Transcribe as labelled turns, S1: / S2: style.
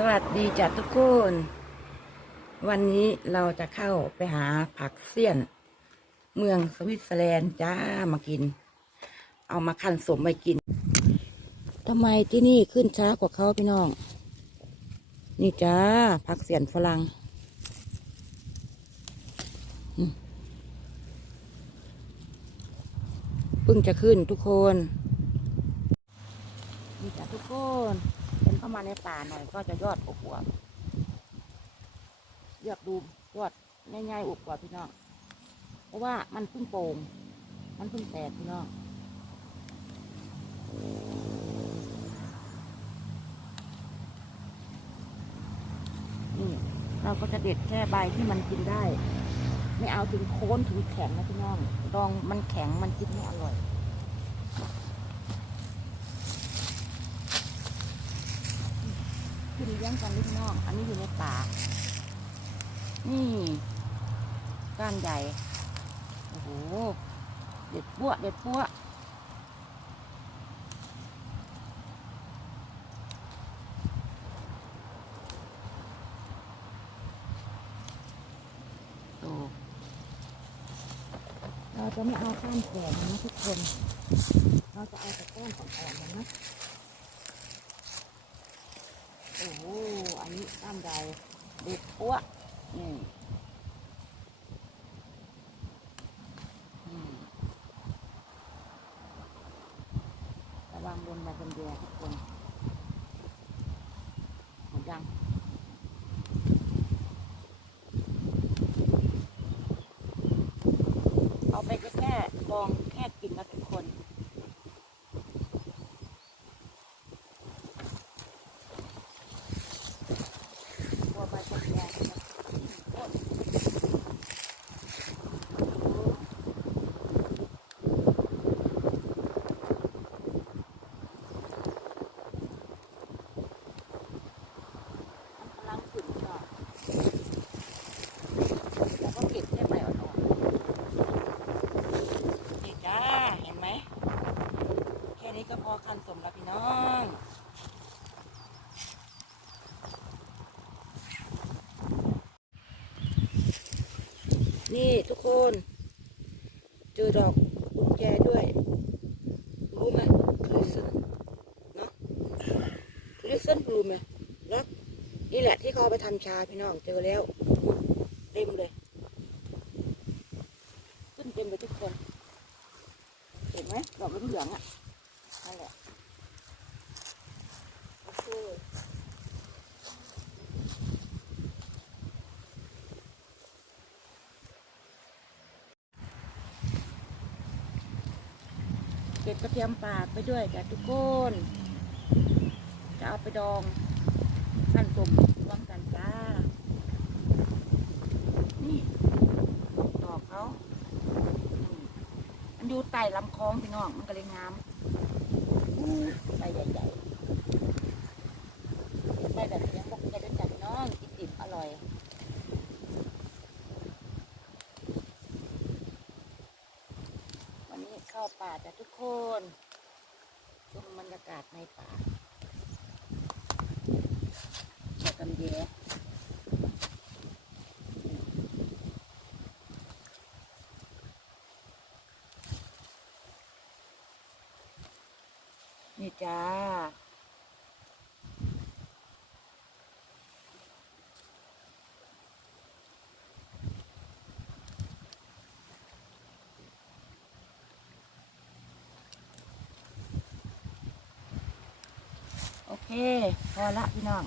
S1: สวัสดีจ้ะทุกคน วันนี้เราจะเข้าไปหาผักเสี้ยน เมืองสวิตเซอร์แลนด์จ้ามากิน เอามาคั่นสมไปกินทำไมที่นี่ขึ้นช้ากว่าเขาพี่น้อง นี่จ้าผักเสี้ยนฝรั่งเพิ่งจะขึ้นทุกคน นี่จ้ะทุกคนามาในป่าหน่อยก็จะยอดอบอวบเลือกดูยอดง่ายๆอบอวบพี่น้องเพราะว่ามันเพิ่งโป่งมันเพิ่งแตกพี่น้องนี่เราก็จะเด็ดแค่ใบที่มันกินได้ ไม่เอาถึงโค้นถึงแข็งนะพี่น้องลองมันแข็งมันกินไม่อร่อย นเลี้ยงกันลูกน้อง อันนี้อยู่ในป่า นี่ก้านใหญ่ โอ้โห เด็ดปั้วเด็ดปั้วโตเราจะไม่เอาก้านแข็งนะทุกคน เราจะเอาแต่ก้านอ่อนๆนนะ อ้โห อันนี้ก้ามใหญ่เด็ดปั้วนี่ระวังบนมาเป็นแย่ทุกคนหมดยัง เอาไปก็แค่ลองแค่กินนะทุกคน ตัวใบตะแกรงนะโอ้ยมันกำลังขึ้นยอดแล้วก็เก็บแค่ใบอ่อนๆนี่จ้า เห็นไหม แค่นี้ก็พอคันสมแล้วพี่น้อง นี่ทุกคน เจอดอกกุญแจด้วย รู้ไหมคริสเนเนาะคริสเซนบลูไหมแล้วนี่แหละที่เขาเอาไปทำชาพี่น้องเจอแล้ว เต็มเลย ขึ้นเต็มเลยทุกคน เห็นไหมดอกเหลืองๆอะนั่นแหละโอเค เก็บกระเทียมป่าไปด้วยจ้ะทุกคนจะเอาไปดองขั้นสมรวมกันจ้า นี่ดอกเขา มันอยู่ใต้ลำคลองพี่น้อง มันก็เลยงามอู้ใบใหญ่ๆใบแบบนี้พวกจะได้จัดพี่น้องกินดิบอร่อยาป่าจ้ะทุกคนชมบรรยากาศในป่าเจอกันเย่นี่จ้า เคพอละพี่น้อง